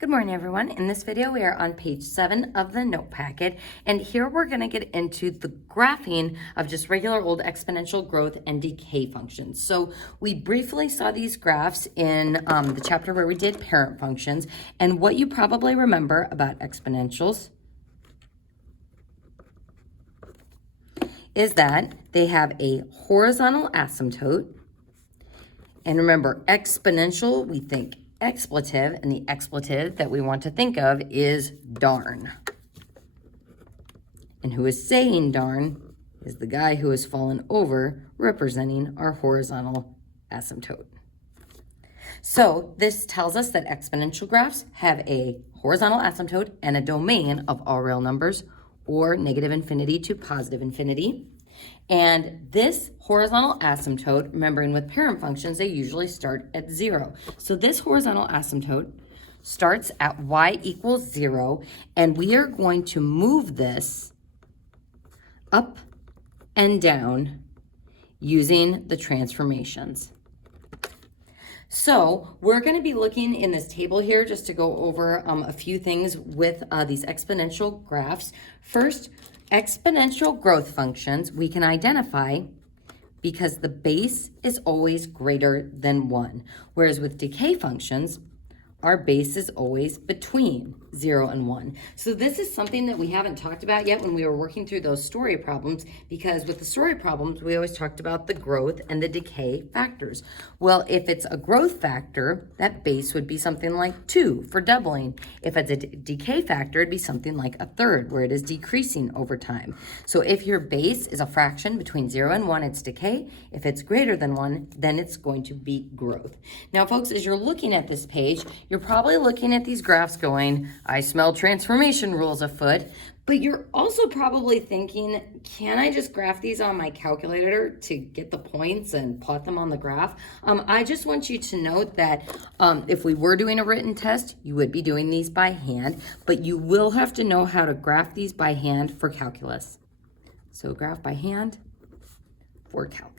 Good morning, everyone. In this video, we are on page 7 of the note packet, and here we're going to get into the graphing of just regular old exponential growth and decay functions. So we briefly saw these graphs in the chapter where we did parent functions, and what you probably remember about exponentials is that they have a horizontal asymptote, and remember, exponential, we think expletive, and the expletive that we want to think of is darn. And who is saying darn is the guy who has fallen over, representing our horizontal asymptote. So this tells us that exponential graphs have a horizontal asymptote and a domain of all real numbers, or negative infinity to positive infinity. And this horizontal asymptote, remembering with parent functions, they usually start at 0. So this horizontal asymptote starts at y equals 0, and we are going to move this up and down using the transformations. So we're going to be looking in this table here just to go over a few things with these exponential graphs. First, exponential growth functions we can identify because the base is always greater than 1, whereas with decay functions, our base is always between 0 and 1. So this is something that we haven't talked about yet when we were working through those story problems, because with the story problems, we always talked about the growth and the decay factors. Well, if it's a growth factor, that base would be something like 2 for doubling. If it's a decay factor, it'd be something like a third, where it is decreasing over time. So if your base is a fraction between 0 and 1, it's decay. If it's greater than 1, then it's going to be growth. Now, folks, as you're looking at this page, you're probably looking at these graphs going, I smell transformation rules afoot, but you're also probably thinking, can I just graph these on my calculator to get the points and plot them on the graph? I just want you to note that if we were doing a written test, you would be doing these by hand, but you will have to know how to graph these by hand for calculus. So graph by hand for calc.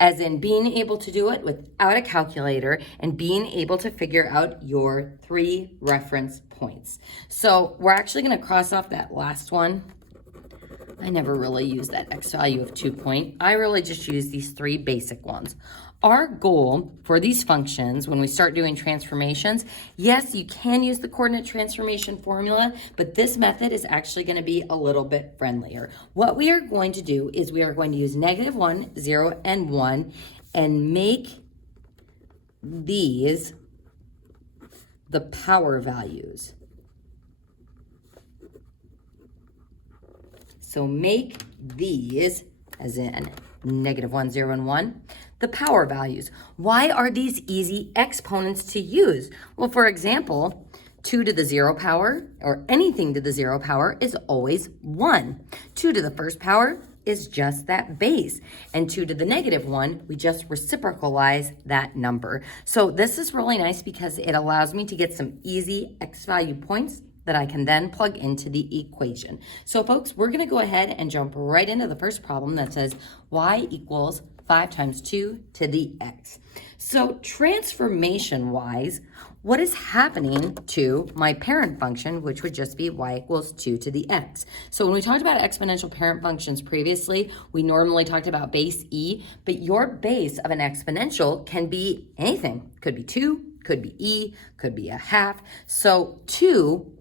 As in being able to do it without a calculator and being able to figure out your 3 reference points. So we're actually going to cross off that last one. I never really use that x value of 2 point. I really just use these 3 basic ones. Our goal for these functions, when we start doing transformations, yes, you can use the coordinate transformation formula, but this method is actually going to be a little bit friendlier. What we are going to do is we are going to use -1, 0, and 1 and make these the power values. So make these, as in -1, 0, and 1, the power values. Why are these easy exponents to use? Well, for example, 2 to the 0 power, or anything to the 0 power, is always 1. 2 to the first power is just that base. And 2 to the -1, we just reciprocalize that number. So this is really nice because it allows me to get some easy x value points that I can then plug into the equation. So folks, we're gonna go ahead and jump right into the first problem that says y equals 5 times 2 to the x. So transformation-wise, what is happening to my parent function, which would just be y equals 2 to the x? So when we talked about exponential parent functions previously, we normally talked about base e, but your base of an exponential can be anything. Could be 2, could be e, could be a half. So 2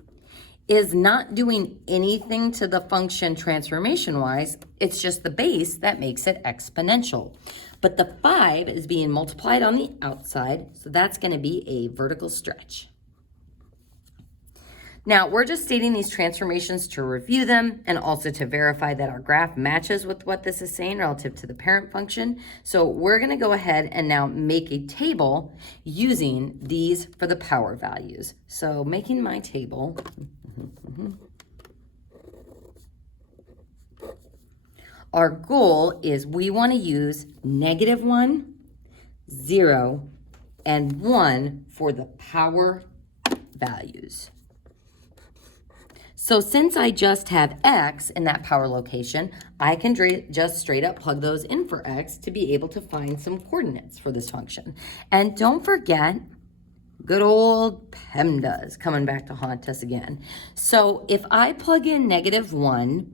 is not doing anything to the function transformation-wise. It's just the base that makes it exponential. But the 5 is being multiplied on the outside, so that's going to be a vertical stretch. Now, we're just stating these transformations to review them and also to verify that our graph matches with what this is saying relative to the parent function. So we're going to go ahead and now make a table using these for the power values. So making my table. Our goal is we want to use -1, 0, and 1 for the power values. So since I just have x in that power location, I can just straight up plug those in for x to be able to find some coordinates for this function. And don't forget, good old PEMDAS coming back to haunt us again. So if I plug in -1,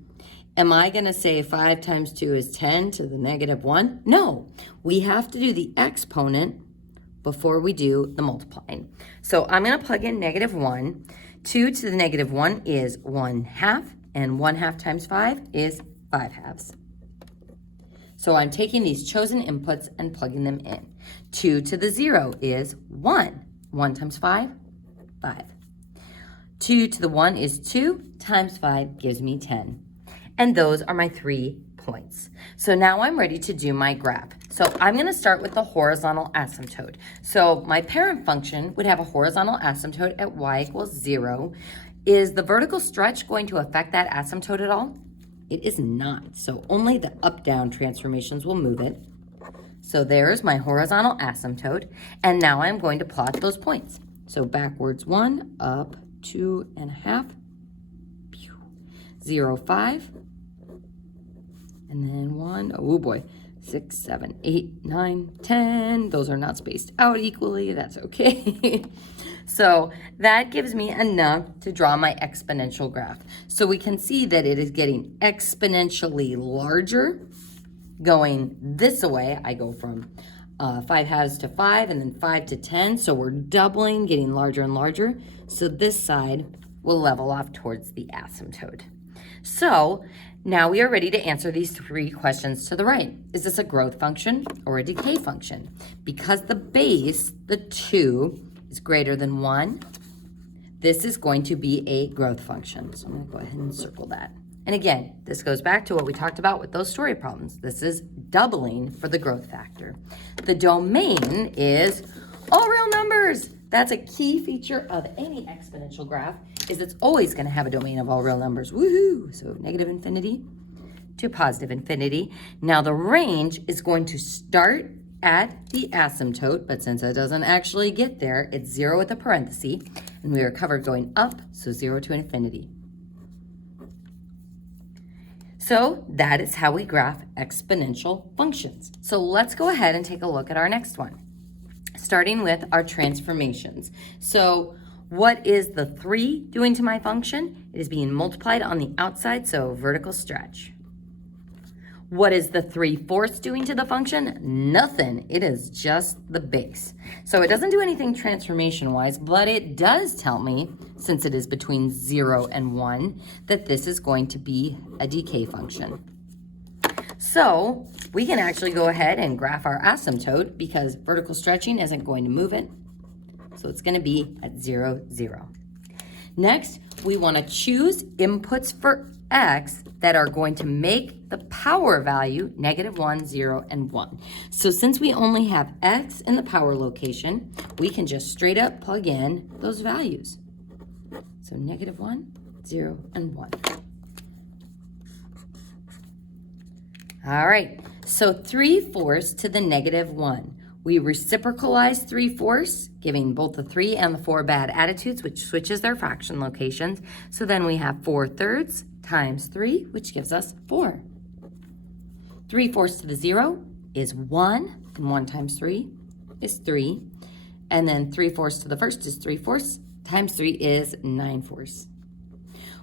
am I going to say 5 times 2 is 10 to the -1? No, we have to do the exponent before we do the multiplying. So I'm going to plug in -1. 2 to the -1 is 1/2, and 1/2 times 5 is 5/2. So I'm taking these chosen inputs and plugging them in. 2 to the 0 is 1. 1 times 5, 5. 2 to the 1 is 2 times 5 gives me 10. And those are my 3 points. So now I'm ready to do my graph. So I'm going to start with the horizontal asymptote. So my parent function would have a horizontal asymptote at y equals 0. Is the vertical stretch going to affect that asymptote at all? It is not. So only the up-down transformations will move it. So there's my horizontal asymptote. And now I'm going to plot those points. So backwards 1, up 2.5, 0, 5, and then 1, oh boy, 6, 7, 8, 9, 10. Those are not spaced out equally. That's okay. So that gives me enough to draw my exponential graph. So we can see that it is getting exponentially larger. Going this way, I go from 5/2 to 5 and then 5 to 10. So we're doubling, getting larger and larger. So this side will level off towards the asymptote. So now we are ready to answer these 3 questions to the right. Is this a growth function or a decay function? Because the base, the 2, is greater than 1, this is going to be a growth function. So I'm going to go ahead and circle that. And again, this goes back to what we talked about with those story problems. This is doubling for the growth factor. The domain is all real numbers. That's a key feature of any exponential graph, is it's always going to have a domain of all real numbers. Woohoo! So -infinity to +infinity. Now the range is going to start at the asymptote, but since it doesn't actually get there, it's 0 with a parenthesis, and we are covered going up, so 0 to infinity. So that is how we graph exponential functions. So let's go ahead and take a look at our next one, starting with our transformations. So what is the 3 doing to my function? It is being multiplied on the outside, so vertical stretch. What is the 3/4 doing to the function? Nothing. It is just the base. So it doesn't do anything transformation-wise, but it does tell me, since it is between 0 and 1, that this is going to be a decay function. So we can actually go ahead and graph our asymptote because vertical stretching isn't going to move it. So it's going to be at 0, 0. Next, we want to choose inputs for x that are going to make the power value -1, 0, and 1. So since we only have x in the power location, we can just straight up plug in those values. So -1, 0, and 1. All right, so 3/4 to the -1. We reciprocalize 3/4, giving both the 3 and the 4 bad attitudes, which switches their fraction locations. So then we have 4/3 times 3, which gives us 4. 3/4 to the 0 is 1, and 1 times 3 is 3. And then 3/4 to the first is 3/4, times 3 is 9/4,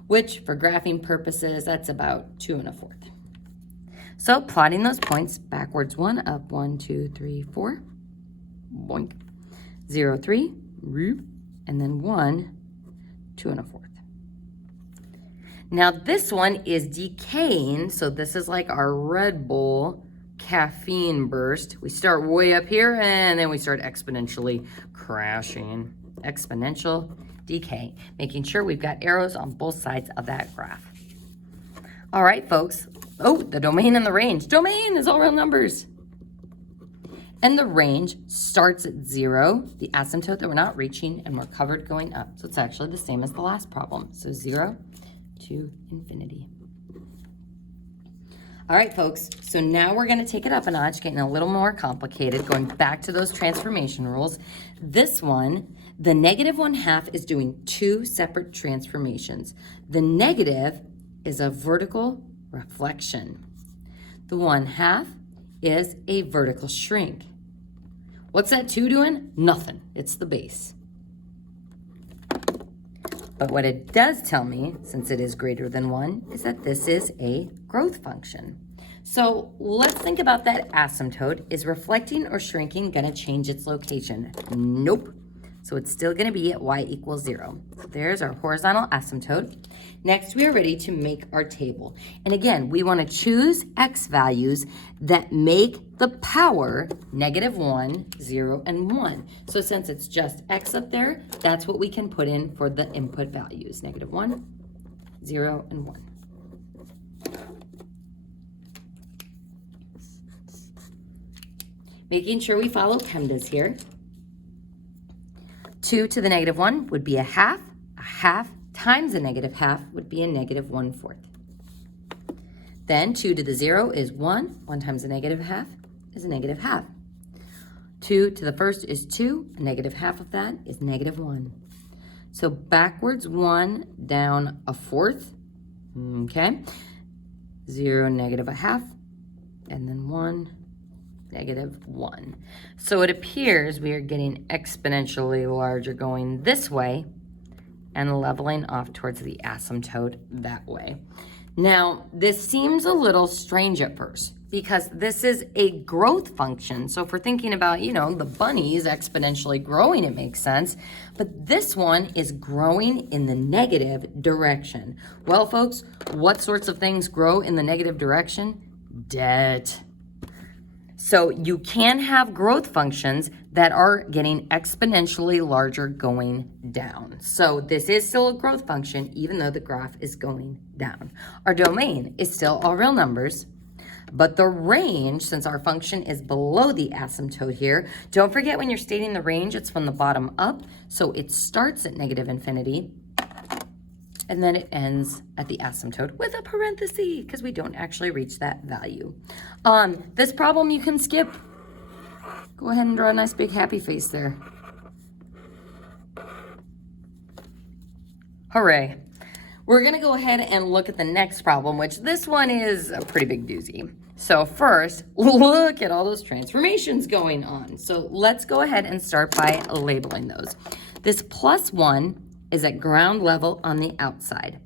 which for graphing purposes, that's about 2 1/4. So plotting those points, backwards 1, up 1, 2, 3, 4, boink, 0, 3, and then 1, 2 1/4. Now this one is decaying, so this is like our Red Bull caffeine burst. We start way up here and then we start exponentially crashing. Exponential decay, making sure we've got arrows on both sides of that graph. All right, folks. Oh, the domain and the range. Domain is all real numbers. And the range starts at 0, the asymptote that we're not reaching, and we're covered going up. So it's actually the same as the last problem. So 0 to infinity. All right, folks, so now we're gonna take it up a notch, getting a little more complicated, going back to those transformation rules. This one, the -1/2 is doing two separate transformations. The negative is a vertical reflection. The 1/2 is a vertical shrink. What's that 2 doing? Nothing, it's the base. But what it does tell me, since it is greater than 1, is that this is a growth function. So let's think about that asymptote. Is reflecting or shrinking going to change its location? Nope. So it's still going to be at y = 0. So there's our horizontal asymptote. Next, we are ready to make our table. And again, we want to choose x values that make the power -1, 0, and 1. So since it's just x up there, that's what we can put in for the input values, -1, 0, and 1. Making sure we follow PEMDAS here. 2 to the -1 would be a half times a -1/2 would be a -1/4. Then 2 to the 0 is 1, 1 times a -1/2 is a -1/2. 2 to the first is 2, a -1/2 of that is -1. So backwards 1, down a 4th, okay? 0, -1/2, and then 1, -1. So it appears we are getting exponentially larger going this way and leveling off towards the asymptote that way. Now, this seems a little strange at first because this is a growth function. So if we're thinking about, the bunnies exponentially growing, it makes sense. But this one is growing in the negative direction. Well, folks, what sorts of things grow in the negative direction? Debt. So you can have growth functions that are getting exponentially larger going down. So this is still a growth function, even though the graph is going down. Our domain is still all real numbers, but the range, since our function is below the asymptote here, don't forget when you're stating the range, it's from the bottom up. So it starts at -infinity, and then it ends at the asymptote with a parenthesis because we don't actually reach that value. This problem you can skip. Go ahead and draw a nice big happy face there. Hooray. We're gonna go ahead and look at the next problem, which this one is a pretty big doozy. So first, look at all those transformations going on. So let's go ahead and start by labeling those. This +1 is at ground level on the outside.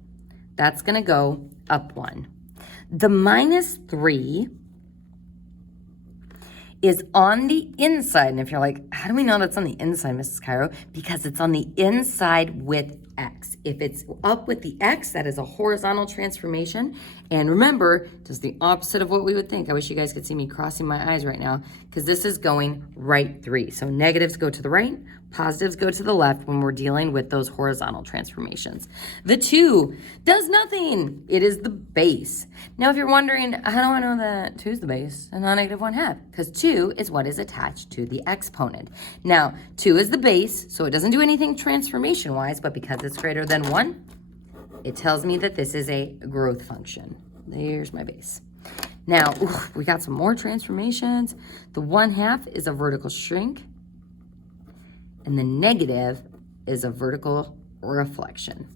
That's going to go up 1. The -3 is on the inside. And if you're like, how do we know that's on the inside, Mrs. Cairo? Because it's on the inside with x. If it's up with the x, that is a horizontal transformation. And remember, just the opposite of what we would think. I wish you guys could see me crossing my eyes right now because this is going right 3. So negatives go to the right, positives go to the left when we're dealing with those horizontal transformations. The 2 does nothing. It is the base. Now, if you're wondering, how do I know that 2 is the base and not -1/2? Because 2 is what is attached to the exponent. Now, 2 is the base, so it doesn't do anything transformation-wise, but because it's greater than 1, it tells me that this is a growth function. There's my base. Now, we got some more transformations. The 1/2 is a vertical shrink, and the negative is a vertical reflection.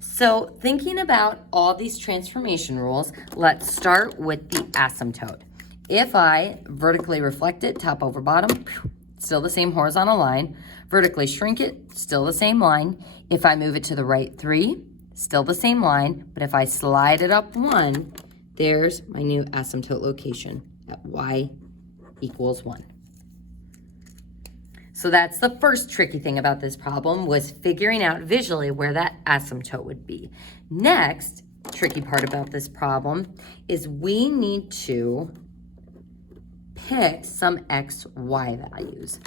So thinking about all these transformation rules, let's start with the asymptote. If I vertically reflect it, top over bottom, still the same horizontal line. Vertically shrink it, still the same line. If I move it to the right 3, still the same line. But if I slide it up 1, there's my new asymptote location at y = 1. So that's the first tricky thing about this problem, was figuring out visually where that asymptote would be. Next, tricky part about this problem is we need to pick some x, y values.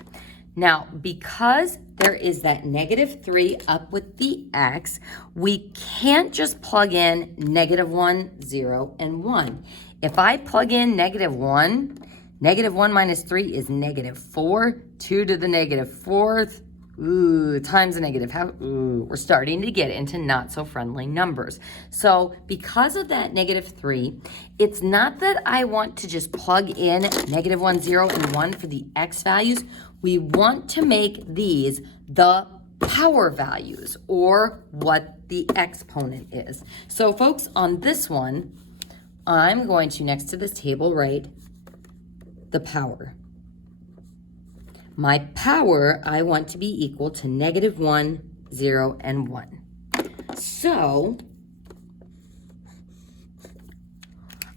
Now, because there is that -3 up with the x, we can't just plug in -1, 0, and 1. If I plug in -1, -1 minus 3 is -4. 2 to the -4th, Ooh, times a negative half. Ooh, we're starting to get into not so friendly numbers. So because of that -3, it's not that I want to just plug in -1, 0, and 1 for the x values. We want to make these the power values, or what the exponent is. So folks, on this one, I'm going to, next to this table, write the power. My power, I want to be equal to -1, 0, and 1. So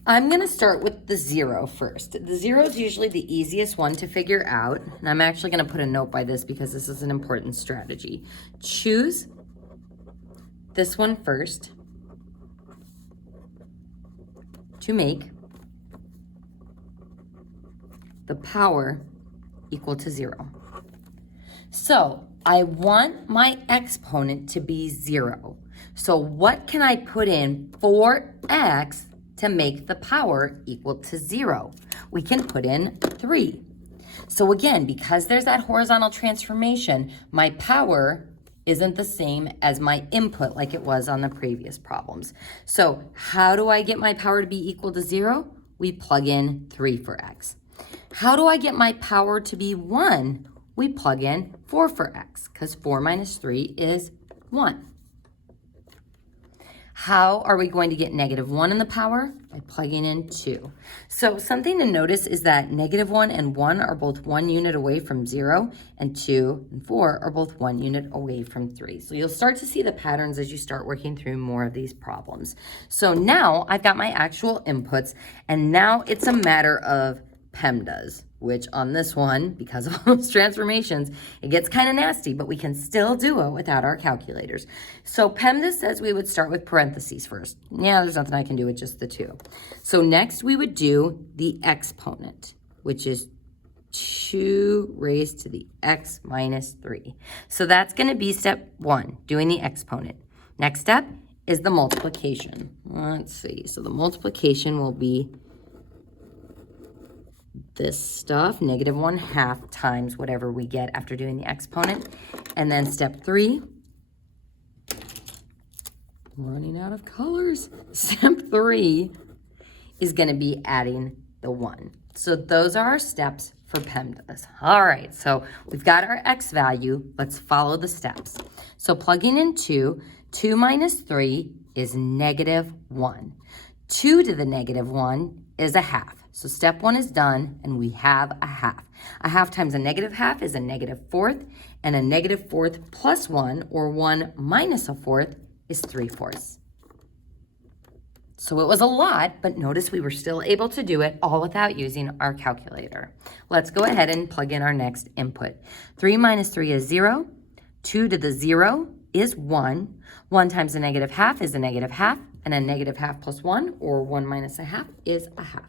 I'm going to start with the 0 first. The 0 is usually the easiest one to figure out. And I'm actually going to put a note by this because this is an important strategy. Choose this one first to make the power equal to 0. So I want my exponent to be 0. So what can I put in for x to make the power equal to 0? We can put in 3. So again, because there's that horizontal transformation, my power isn't the same as my input like it was on the previous problems. So how do I get my power to be equal to 0? We plug in 3 for x. How do I get my power to be 1? We plug in 4 for x, because 4 minus 3 is 1. How are we going to get -1 in the power? By plugging in 2. So something to notice is that -1 and 1 are both 1 unit away from 0, and 2 and 4 are both 1 unit away from 3. So you'll start to see the patterns as you start working through more of these problems. So now I've got my actual inputs, and now it's a matter of PEMDAS, which on this one, because of all those transformations, it gets kind of nasty, but we can still do it without our calculators. So PEMDAS says we would start with parentheses first. Yeah, there's nothing I can do with just the 2. So next we would do the exponent, which is 2 raised to the x minus 3. So that's going to be step 1, doing the exponent. Next step is the multiplication. Let's see. So the multiplication will be this stuff, -1/2 times whatever we get after doing the exponent. And then step 3, I'm running out of colors. Step 3 is going to be adding the 1. So those are our steps for PEMDAS. All right, so we've got our x value. Let's follow the steps. So plugging in 2, 2 minus 3 is -1. 2 to the -1 is a half. So step 1 is done, and we have a half. A half times a -1/2 is a -4, and a -4 plus 1, or 1 minus a 4, is 3/4. So it was a lot, but notice we were still able to do it all without using our calculator. Let's go ahead and plug in our next input. 3 minus 3 is 0. 2 to the 0 is 1. 1 times a -1/2 is a -1/2, and a -1/2 plus 1, or 1 minus a 1/2, is a 1/2.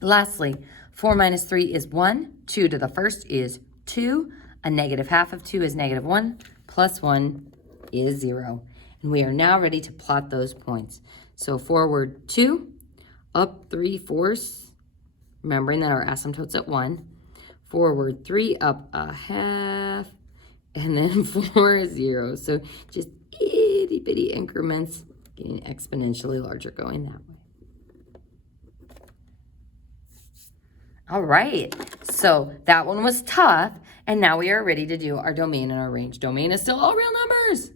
Lastly, 4 minus 3 is 1. 2 to the first is 2. A -1/2 of 2 is -1, plus 1 is 0. And we are now ready to plot those points. So forward 2, up 3/4, remembering that our asymptote's at 1. Forward 3, up a half, and then 4 is 0. So just itty bitty increments, getting exponentially larger going that way. All right, so that one was tough, and now we are ready to do our domain and our range. Domain is still all real numbers.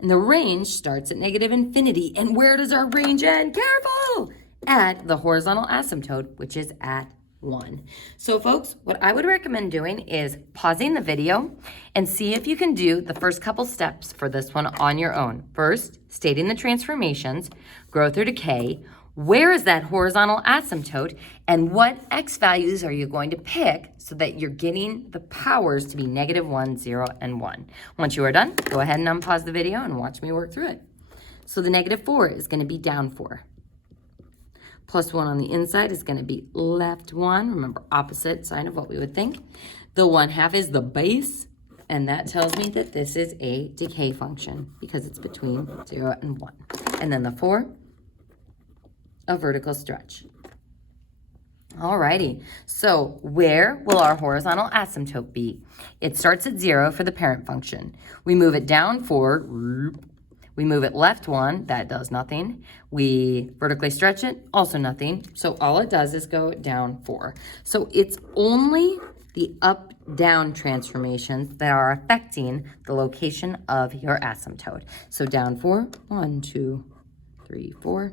And the range starts at -infinity. And where does our range end? Careful! At the horizontal asymptote, which is at 1. So folks, what I would recommend doing is pausing the video and see if you can do the first couple steps for this one on your own. First, stating the transformations, growth or decay. Where is that horizontal asymptote, and what x values are you going to pick so that you're getting the powers to be -1, 0, and 1. Once you are done, go ahead and unpause the video and watch me work through it. So the -4 is going to be down 4. Plus 1 on the inside is going to be left 1. Remember, opposite sign of what we would think. The 1/2 is the base, and that tells me that this is a decay function because it's between 0 and 1. And then the 4, a vertical stretch. Alrighty, so where will our horizontal asymptote be? It starts at 0 for the parent function. We move it down 4, we move it left 1, that does nothing. We vertically stretch it, also nothing. So all it does is go down 4. So it's only the up-down transformations that are affecting the location of your asymptote. So down 4, 1, 2, 3, 4.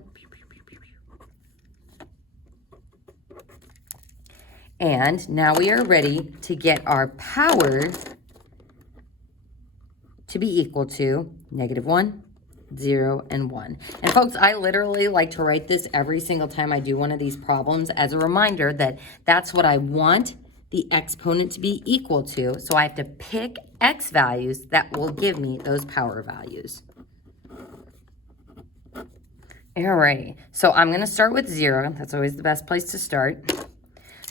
And now we are ready to get our power to be equal to -1, 0, and 1. And folks, I literally like to write this every single time I do one of these problems as a reminder that that's what I want the exponent to be equal to. So I have to pick x values that will give me those power values. Alrighty, so I'm going to start with 0. That's always the best place to start.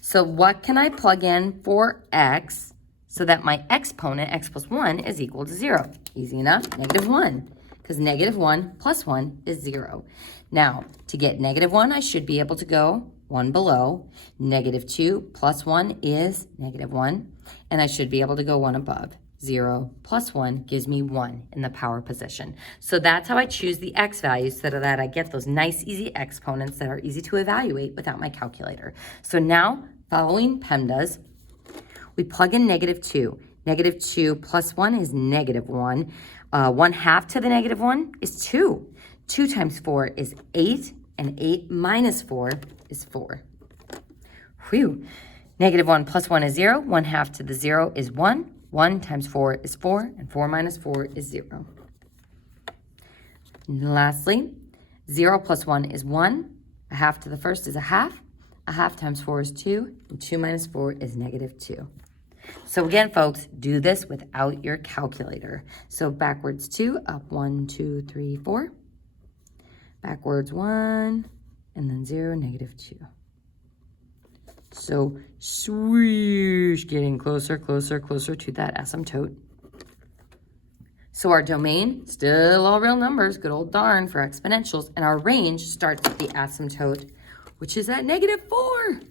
So what can I plug in for x so that my exponent, x plus 1, is equal to 0? Easy enough, -1, because -1 plus 1 is 0. Now, to get -1, I should be able to go 1 below. -2 plus 1 is -1, and I should be able to go 1 above. 0 plus 1 gives me 1 in the power position. So that's how I choose the x values so that I get those nice, easy exponents that are easy to evaluate without my calculator. So now, following PEMDAS, we plug in -2. -2 plus 1 is -1. 1/2 to the -1 is 2. 2 times 4 is 8, and 8 minus 4 is 4. Whew. -1 plus 1 is 0. 1/2 to the 0 is 1. 1 times 4 is 4, and 4 minus 4 is 0. And lastly, 0 plus 1 is 1. 1/2 to the first is 1/2. 1/2 times 4 is 2, and 2 minus 4 is -2. So again, folks, do this without your calculator. So backwards 2, up 1, 2, 3, 4. Backwards 1, and then 0, -2. So swoosh, getting closer, closer, closer to that asymptote. So our domain, still all real numbers, good old darn for exponentials, and our range starts with the asymptote, which is at -4,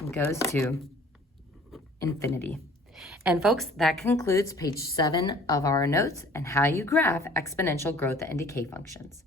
and goes to infinity. And folks, that concludes page 7 of our notes and how you graph exponential growth and decay functions.